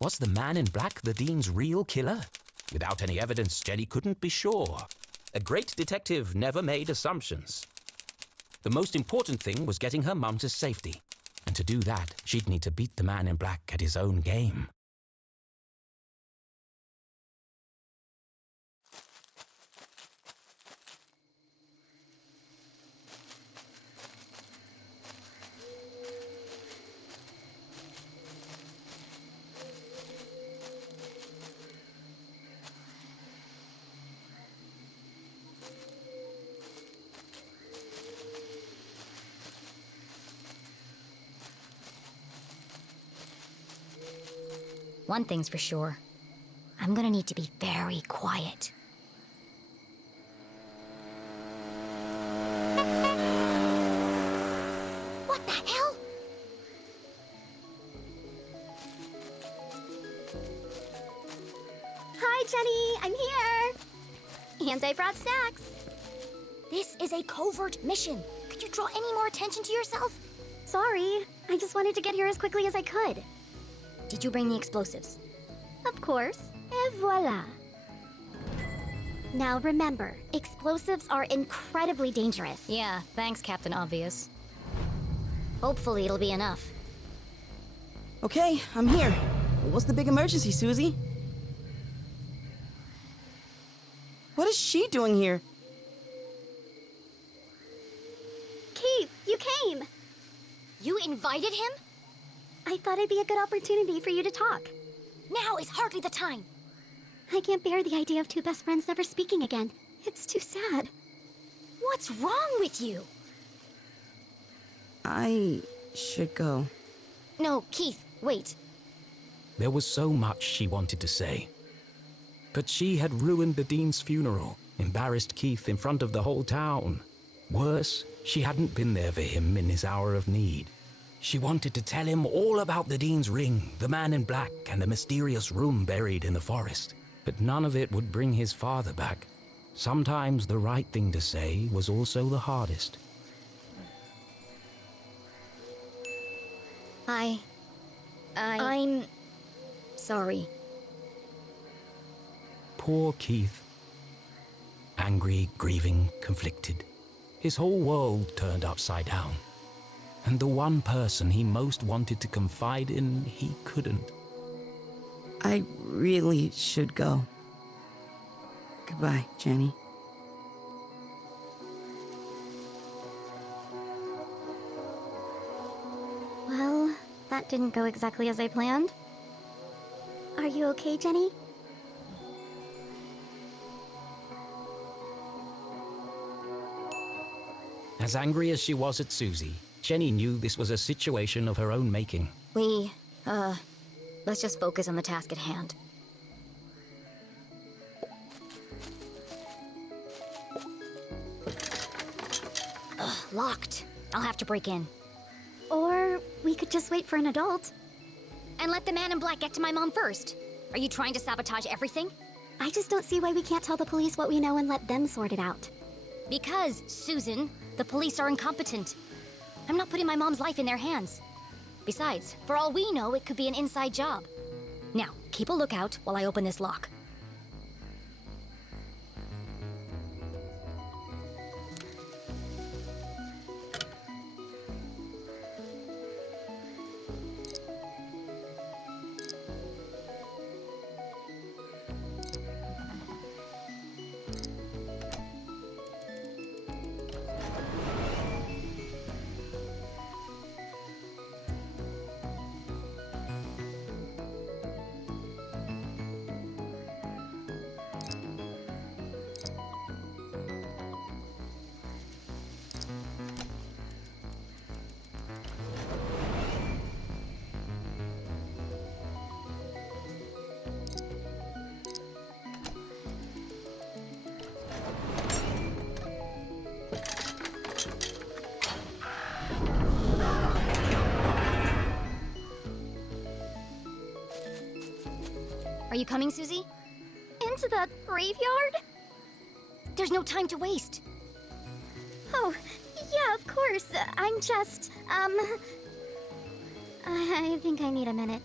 Was the man in black the Dean's real killer? Without any evidence, Jenny couldn't be sure. A great detective never made assumptions. The most important thing was getting her mum to safety. And to do that, she'd need to beat the man in black at his own game. One thing's for sure. I'm gonna need to be very quiet. What the hell? Hi, Jenny. I'm here. And I brought snacks. This is a covert mission. Could you draw any more attention to yourself? Sorry. I just wanted to get here as quickly as I could. Did you bring the explosives? Of course. Et voila. Now remember, explosives are incredibly dangerous. Yeah, thanks, Captain Obvious. Hopefully it'll be enough. Okay, I'm here. What's the big emergency, Susie? What is she doing here? Keith, you came. You invited him? I thought it'd be a good opportunity for you to talk. Now is hardly the time. I can't bear the idea of two best friends never speaking again. It's too sad. What's wrong with you? I should go. No, Keith, wait. There was so much she wanted to say. But she had ruined the Dean's funeral, embarrassed Keith in front of the whole town. Worse, she hadn't been there for him in his hour of need. She wanted to tell him all about the Dean's ring, the man in black, and the mysterious room buried in the forest. But none of it would bring his father back. Sometimes the right thing to say was also the hardest. I'm sorry. Poor Keith. Angry, grieving, conflicted. His whole world turned upside down. And the one person he most wanted to confide in, he couldn't. I really should go. Goodbye, Jenny. Well, that didn't go exactly as I planned. Are you okay, Jenny? As angry as she was at Susie, Jenny knew this was a situation of her own making. Let's just focus on the task at hand. Locked. I'll have to break in. Or we could just wait for an adult. And let the man in black get to my mom first. Are you trying to sabotage everything? I just don't see why we can't tell the police what we know and let them sort it out. Because, Susan, the police are incompetent. I'm not putting my mom's life in their hands. Besides, for all we know, it could be an inside job. Now, keep a lookout while I open this lock. Are you coming, Susie? Into the graveyard? There's no time to waste. Oh, yeah, of course. I'm just, I think I need a minute.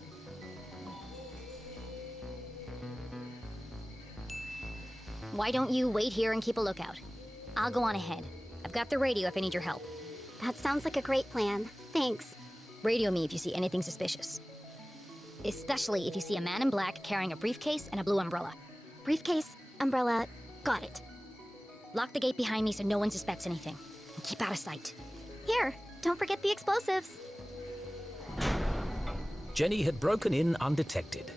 Why don't you wait here and keep a lookout? I'll go on ahead. I've got the radio if I need your help. That sounds like a great plan. Thanks. Radio me if you see anything suspicious. Especially if you see a man in black carrying a briefcase and a blue umbrella. Briefcase, umbrella, got it. Lock the gate behind me so no one suspects anything. And keep out of sight. Here, don't forget the explosives. Jenny had broken in undetected.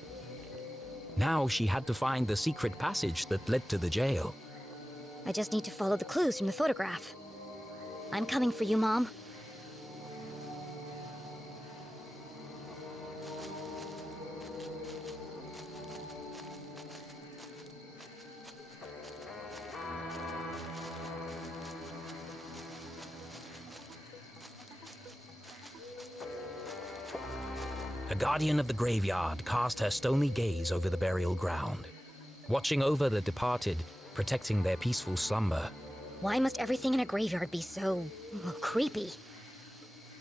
Now she had to find the secret passage that led to the jail. I just need to follow the clues from the photograph. I'm coming for you, Mom. A guardian of the graveyard cast her stony gaze over the burial ground, watching over the departed, protecting their peaceful slumber. Why must everything in a graveyard be so creepy?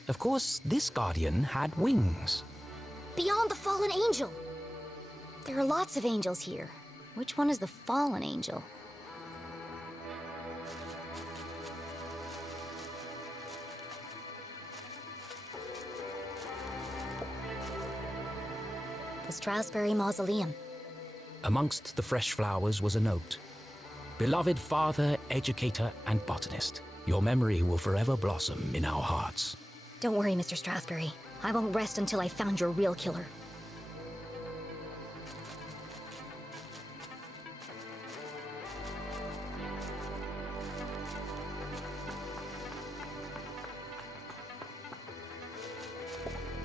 Of course, this guardian had wings. Beyond the fallen angel! There are lots of angels here. Which one is the fallen angel? The Strasbury Mausoleum. Amongst the fresh flowers was a note. Beloved father, educator, and botanist, your memory will forever blossom in our hearts. Don't worry, Mr. Strasbury. I won't rest until I've found your real killer.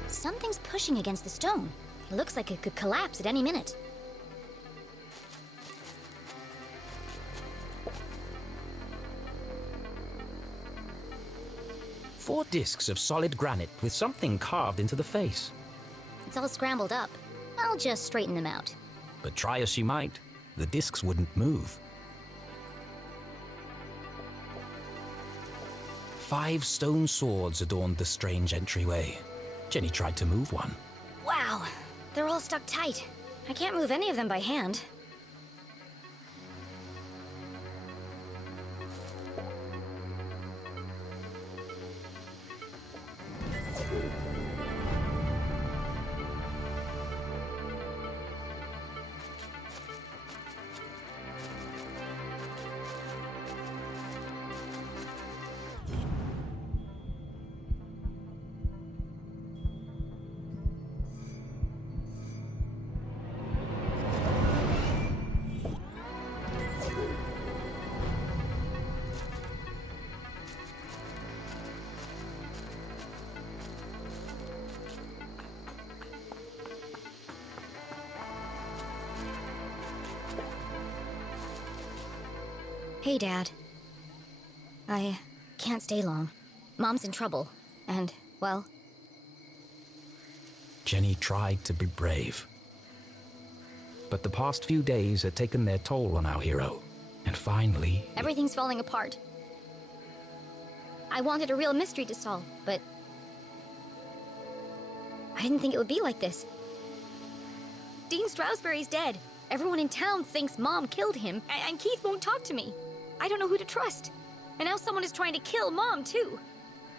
Something's pushing against the stone. It looks like it could collapse at any minute. Four discs of solid granite with something carved into the face. It's all scrambled up. I'll just straighten them out. But try as she might, the discs wouldn't move. 5 stone swords adorned the strange entryway. Jenny tried to move one. Wow, they're all stuck tight. I can't move any of them by hand. Hey, Dad. I can't stay long. Mom's in trouble, and, well... Jenny tried to be brave. But the past few days had taken their toll on our hero, and finally... Everything's falling apart. I wanted a real mystery to solve, but... I didn't think it would be like this. Dean Strasbury's dead. Everyone in town thinks Mom killed him, and Keith won't talk to me. I don't know who to trust. And now someone is trying to kill Mom, too.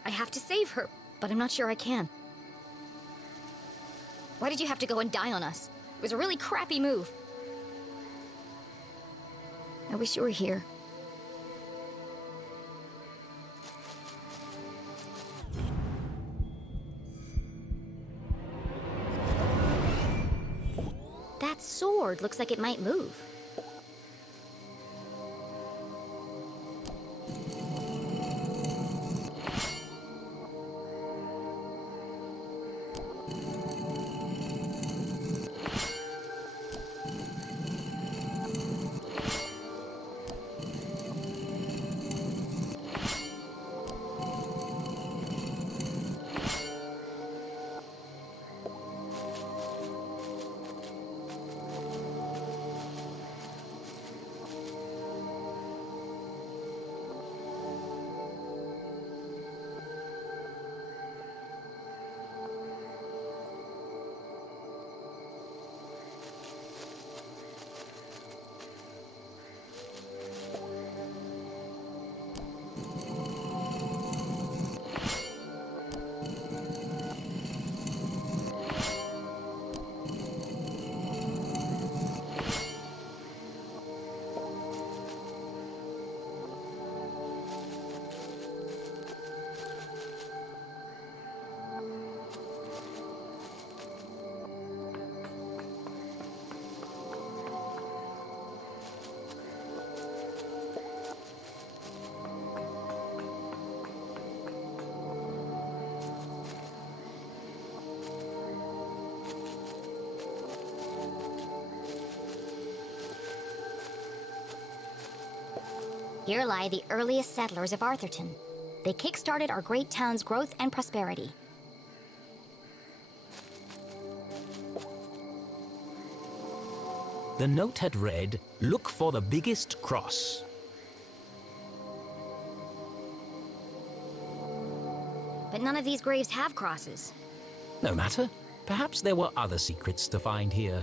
I have to save her, but I'm not sure I can. Why did you have to go and die on us? It was a really crappy move. I wish you were here. That sword looks like it might move. Here lie the earliest settlers of Arthurton. They kick-started our great town's growth and prosperity. The note had read, "Look for the biggest cross." But none of these graves have crosses. No matter. Perhaps there were other secrets to find here.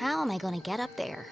How am I going to get up there?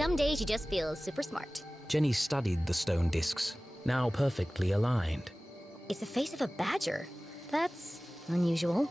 Some days you just feel super smart. Jenny studied the stone discs, now perfectly aligned. It's the face of a badger. That's unusual.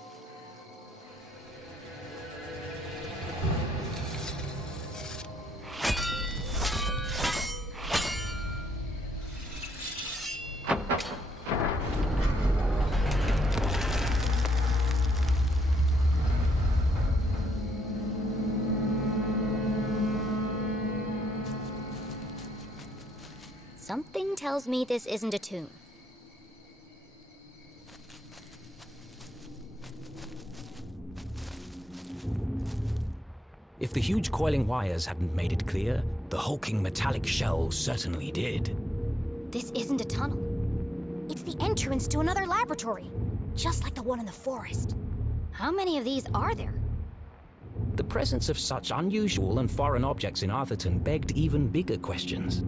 Something tells me this isn't a tomb. If the huge coiling wires hadn't made it clear, the hulking metallic shell certainly did. This isn't a tunnel. It's the entrance to another laboratory, just like the one in the forest. How many of these are there? The presence of such unusual and foreign objects in Arthurton begged even bigger questions.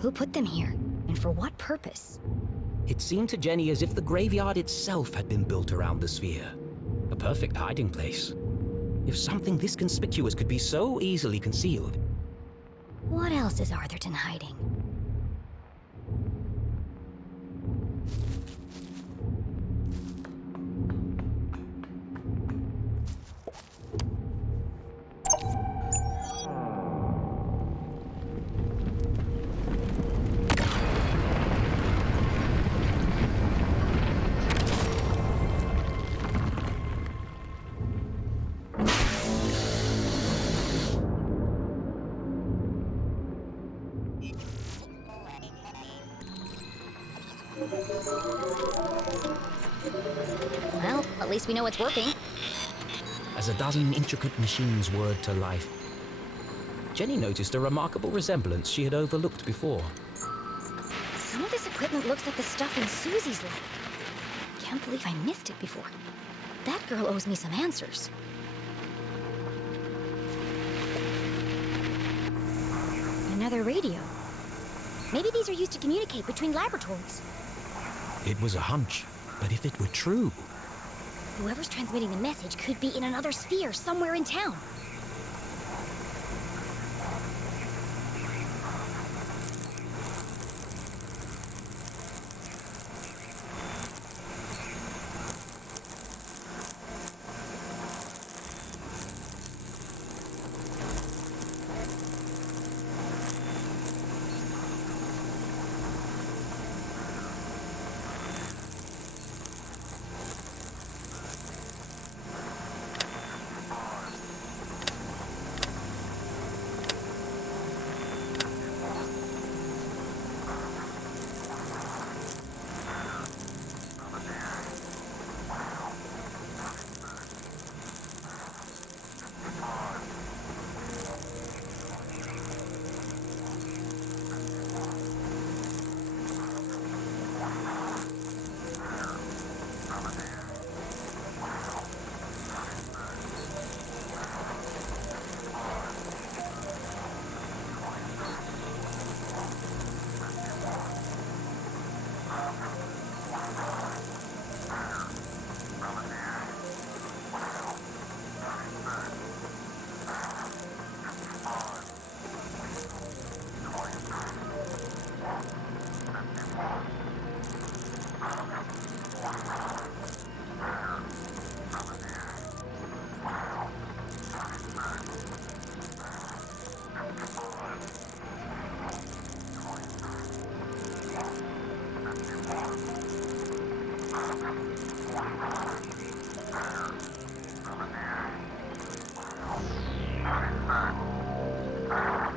Who put them here, and for what purpose? It seemed to Jenny as if the graveyard itself had been built around the sphere. A perfect hiding place. If something this conspicuous could be so easily concealed. What else is Arthurton hiding? Well, at least we know it's working. As a dozen intricate machines whirred to life, Jenny noticed a remarkable resemblance she had overlooked before. Some of this equipment looks like the stuff in Susie's lab. Can't believe I missed it before. That girl owes me some answers. Another radio. Maybe these are used to communicate between laboratories. It was a hunch, but if it were true... Whoever's transmitting the message could be in another sphere somewhere in town.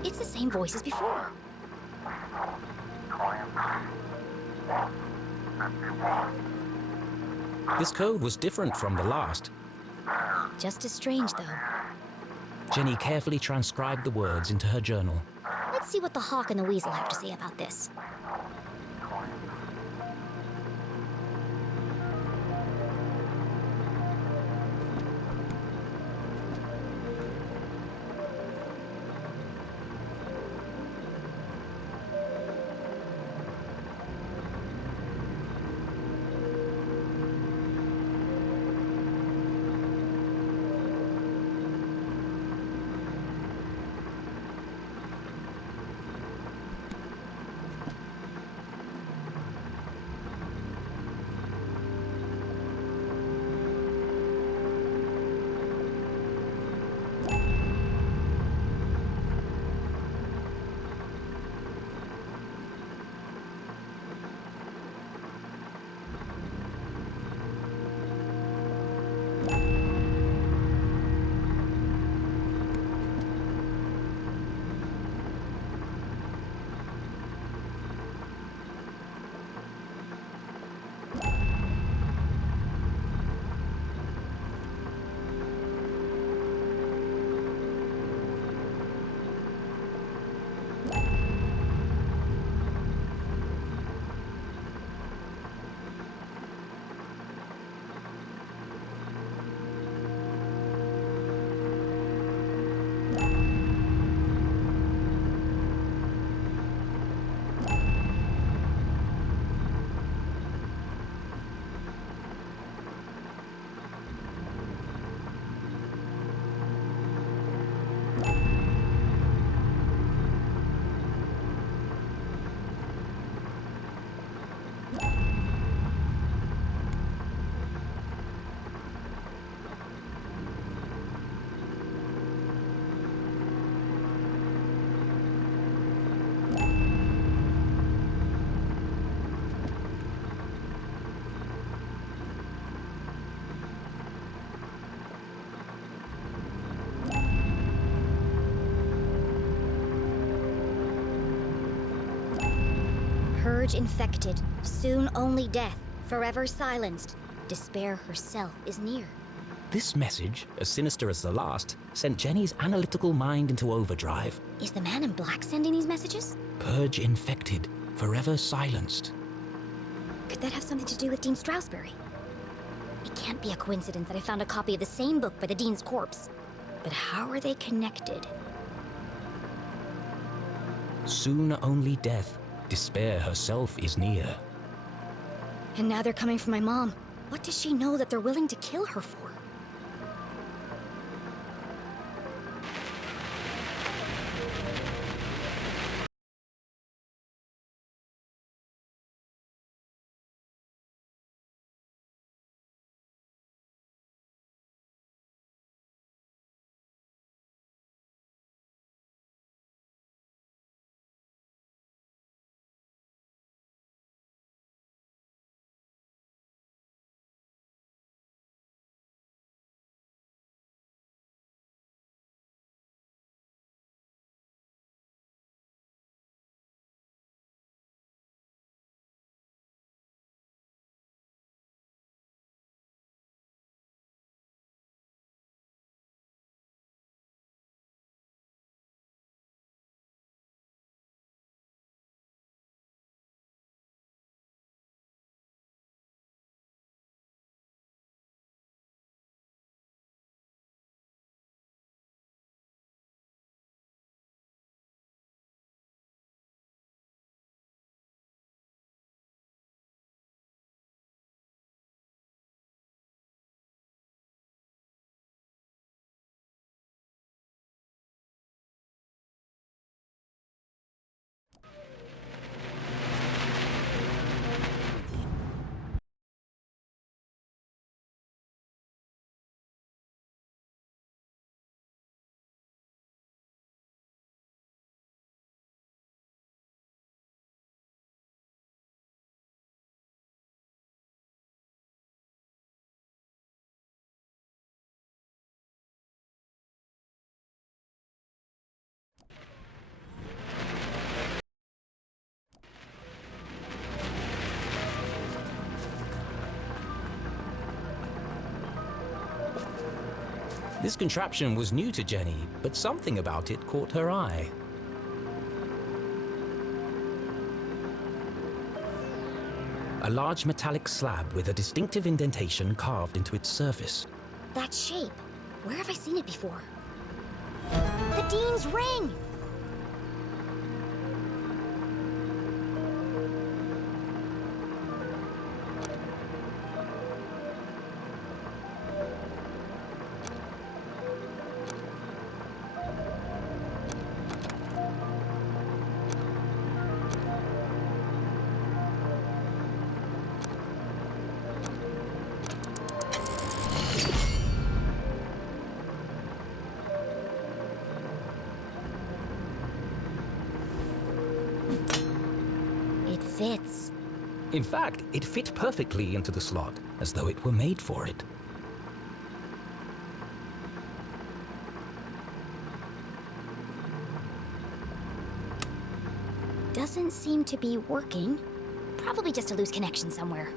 It's the same voice as before. This code was different from the last. Just as strange, though. Jenny carefully transcribed the words into her journal. Let's see what the hawk and the weasel have to say about this. Purge infected, soon only death, forever silenced. Despair herself is near. This message, as sinister as the last, sent Jenny's analytical mind into overdrive. Is the man in black sending these messages? Purge infected, forever silenced. Could that have something to do with Dean Strasberry? It can't be a coincidence that I found a copy of the same book by the Dean's corpse. But how are they connected? Soon only death, despair herself is near. And now they're coming for my mom. What does she know that they're willing to kill her for? This contraption was new to Jenny, but something about it caught her eye. A large metallic slab with a distinctive indentation carved into its surface. That shape. Where have I seen it before? The Dean's ring! It fits. In fact, it fit perfectly into the slot, as though it were made for it. Doesn't seem to be working. Probably just a loose connection somewhere.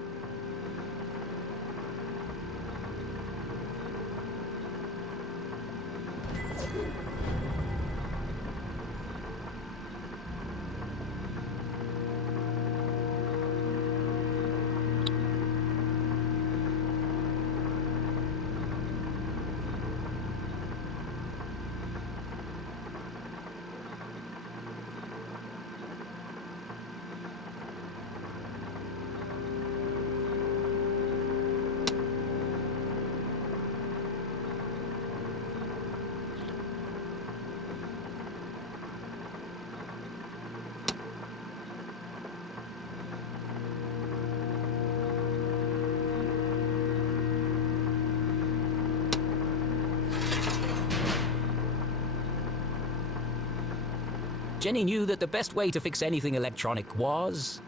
Jenny knew that the best way to fix anything electronic was...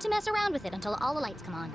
to mess around with it until all the lights come on.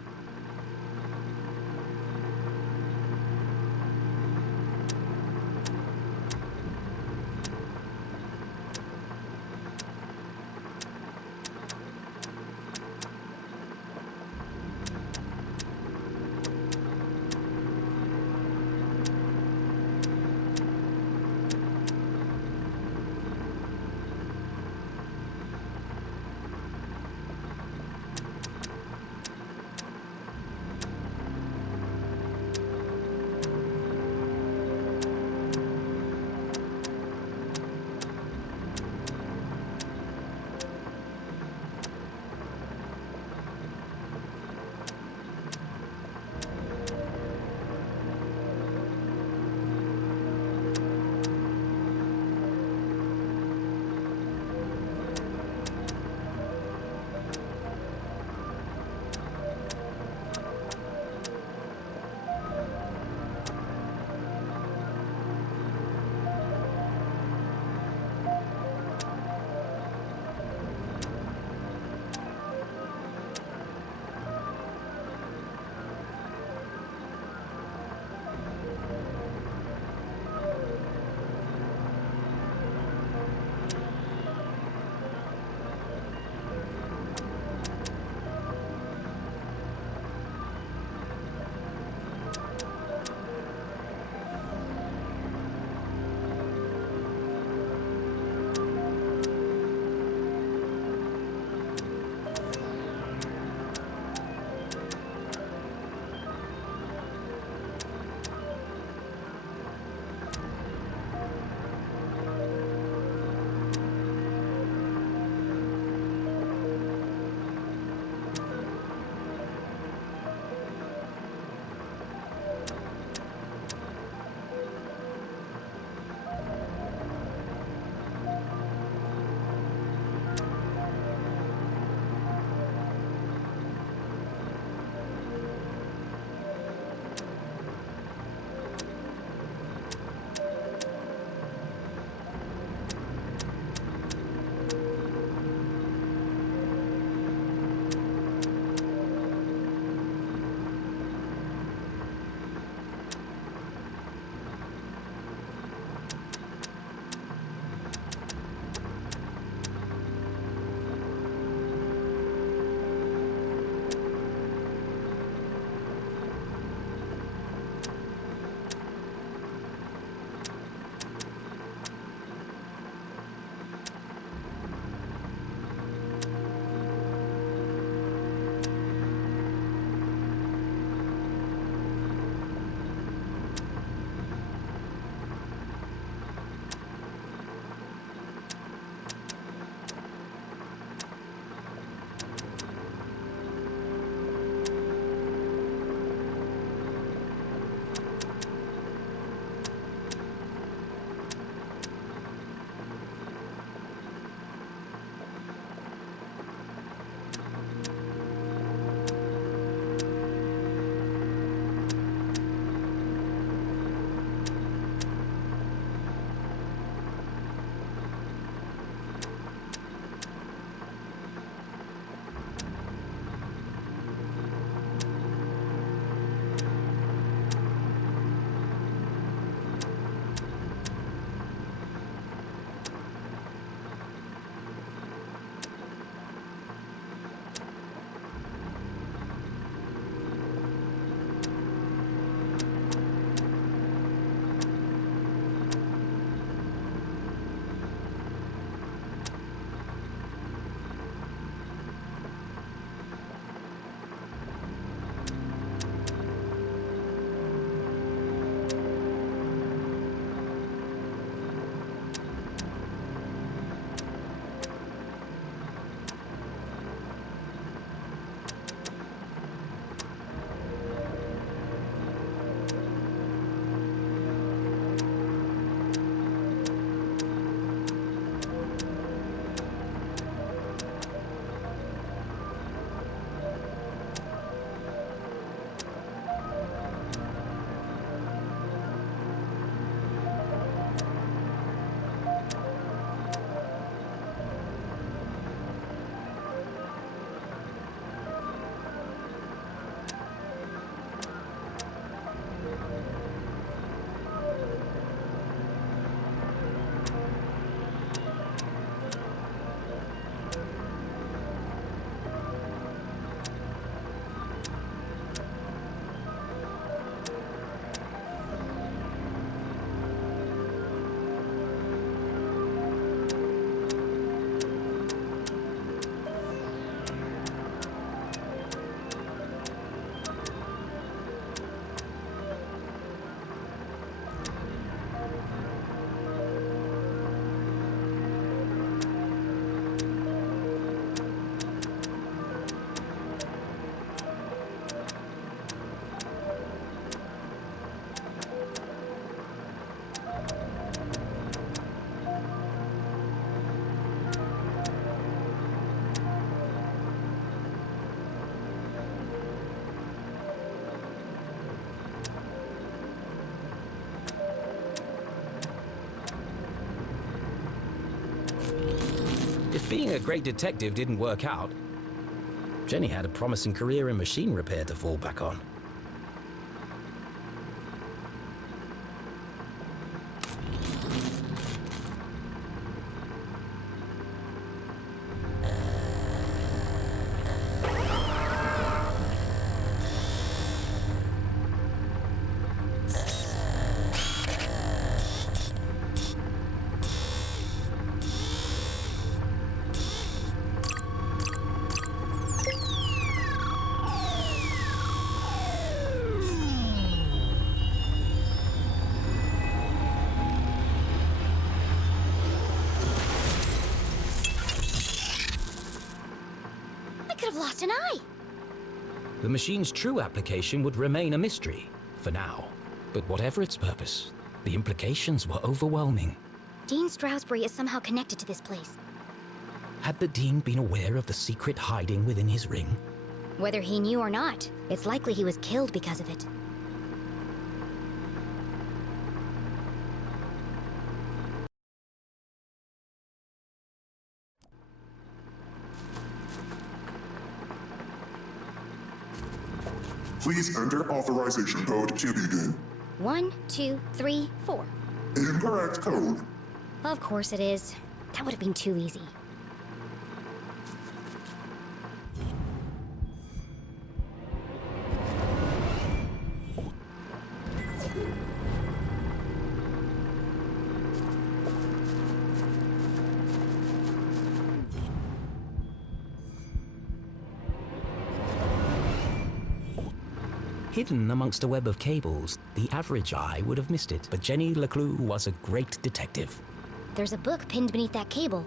If being a great detective didn't work out, Jenny had a promising career in machine repair to fall back on. I could have lost an eye. The machine's true application would remain a mystery, for now. But whatever its purpose, the implications were overwhelming. Dean Stroudsbury is somehow connected to this place. Had the Dean been aware of the secret hiding within his ring? Whether he knew or not, it's likely he was killed because of it. Please enter authorization code to begin. 1, 2, 3, 4. Incorrect code. Of course it is. That would have been too easy. Hidden amongst a web of cables, the average eye would have missed it, but Jenny LeClue was a great detective. There's a book pinned beneath that cable.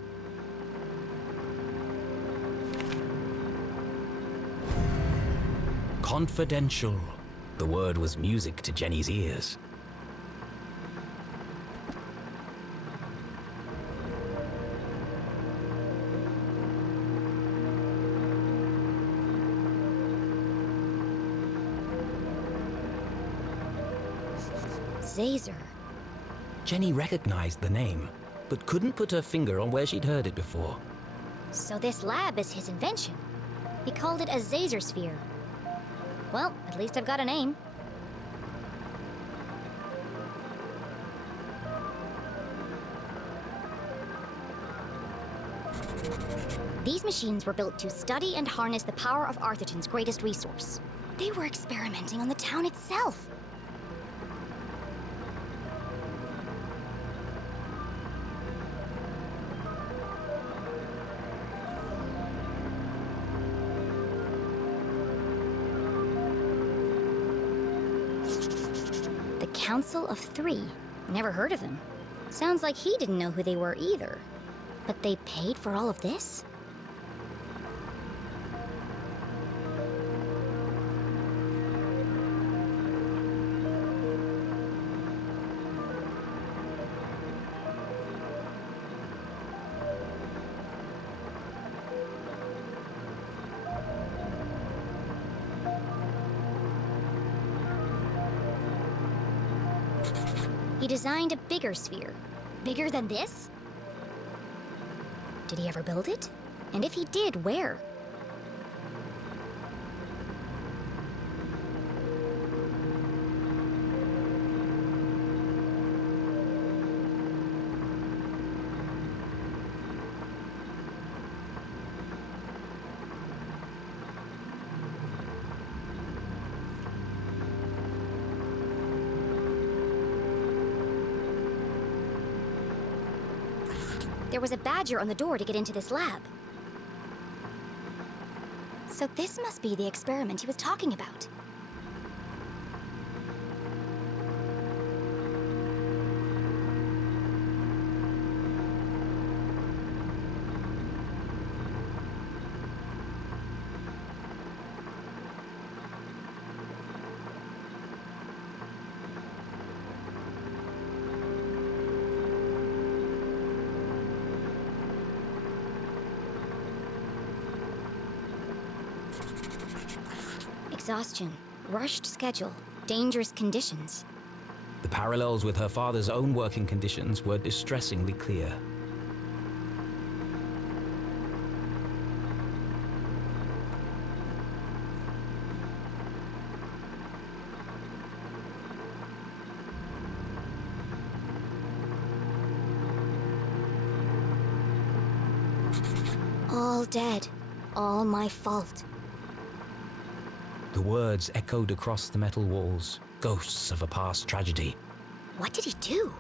Confidential. The word was music to Jenny's ears. Zazer. Jenny recognized the name, but couldn't put her finger on where she'd heard it before. So this lab is his invention. He called it a Zazer sphere. Well, at least I've got a name. These machines were built to study and harness the power of Arthurton's greatest resource. They were experimenting on the town itself. Council of Three. Never heard of them. Sounds like he didn't know who they were either. But they paid for all of this? He designed a bigger sphere. Bigger than this? Did he ever build it? And if he did, where? There was a badger on the door to get into this lab. So this must be the experiment he was talking about. Exhaustion, rushed schedule, dangerous conditions. The parallels with her father's own working conditions were distressingly clear. All dead. All my fault. The words echoed across the metal walls, ghosts of a past tragedy. What did he do?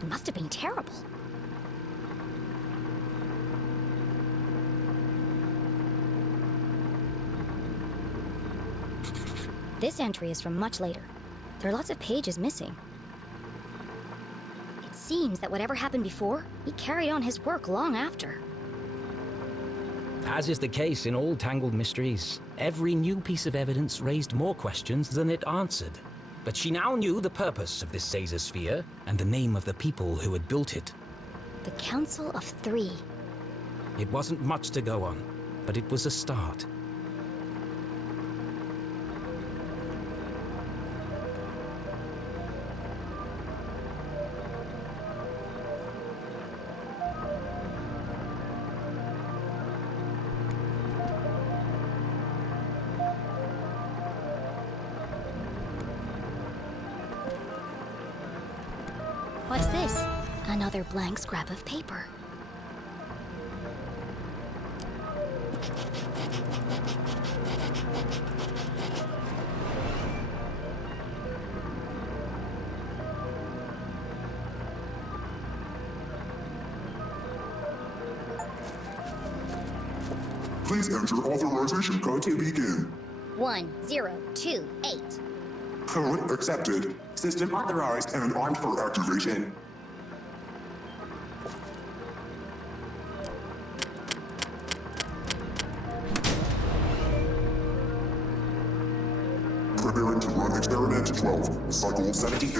It must have been terrible. This entry is from much later. There are lots of pages missing. It seems that whatever happened before, he carried on his work long after. As is the case in all tangled mysteries, every new piece of evidence raised more questions than it answered. But she now knew the purpose of this Caesar sphere and the name of the people who had built it. The Council of Three. It wasn't much to go on, but it was a start. What's this? Another blank scrap of paper. Please enter authorization code to begin. 1028. Code accepted. System authorized and armed for activation. Preparing to run experiment 12, cycle 78.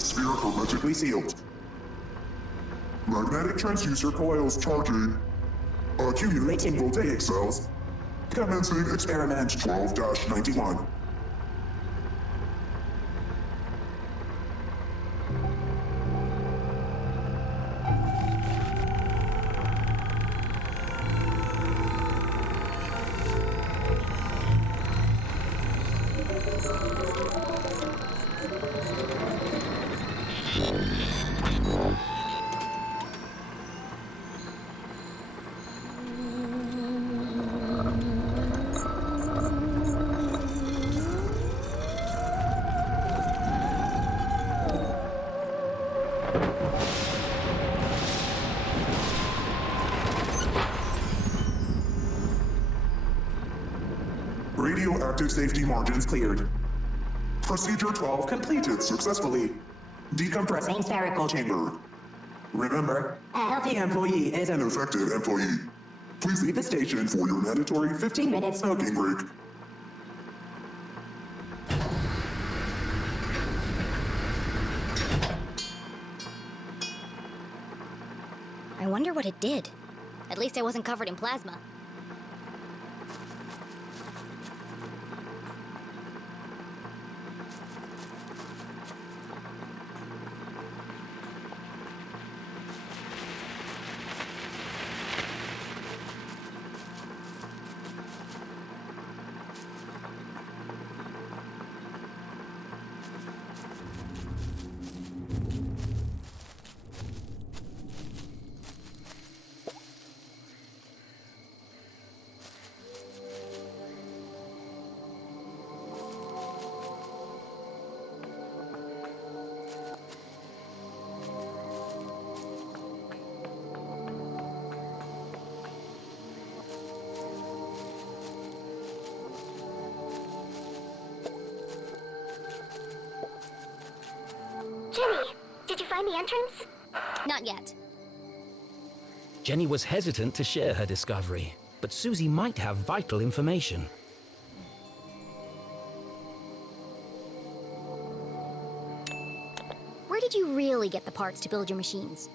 Sphere hermetically sealed. Magnetic transducer coils charging. Accumulating voltaic cells. Commencing experiment 12-91. Radioactive safety margins cleared. Procedure 12 completed successfully. Decompressing spherical chamber. Remember, a healthy employee is an effective employee. Please leave the station for your mandatory 15-minute smoking break. I wonder what it did. At least I wasn't covered in plasma. Jenny, did you find the entrance? Not yet. Jenny was hesitant to share her discovery, but Susie might have vital information. Where did you really get the parts to build your machines?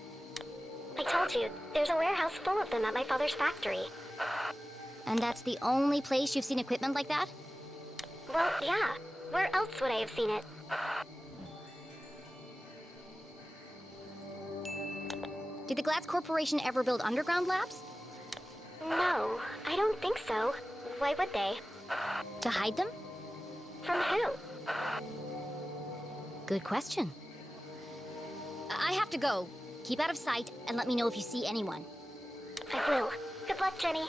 I told you, there's a warehouse full of them at my father's factory. And that's the only place you've seen equipment like that? Well, yeah. Where else would I have seen it? Did the Glatz Corporation ever build underground labs? No, I don't think so. Why would they? To hide them? From who? Good question. I have to go. Keep out of sight and let me know if you see anyone. I will. Good luck, Jenny.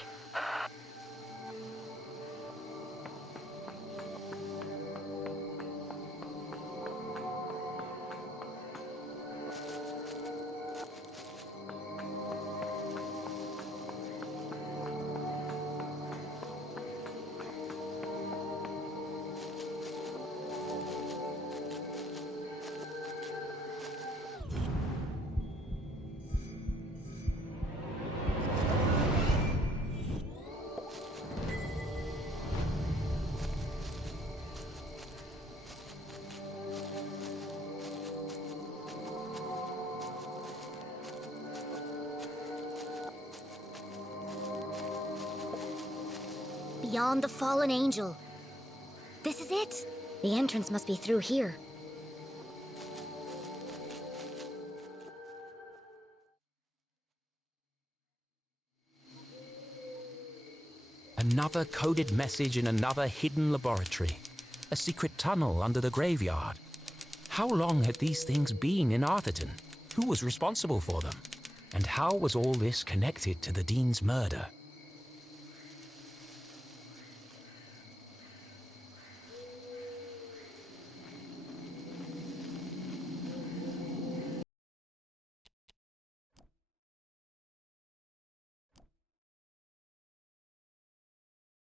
Beyond the fallen angel. This is it. The entrance must be through here. Another coded message in another hidden laboratory. A secret tunnel under the graveyard. How long had these things been in Arthurton? Who was responsible for them? And how was all this connected to the Dean's murder?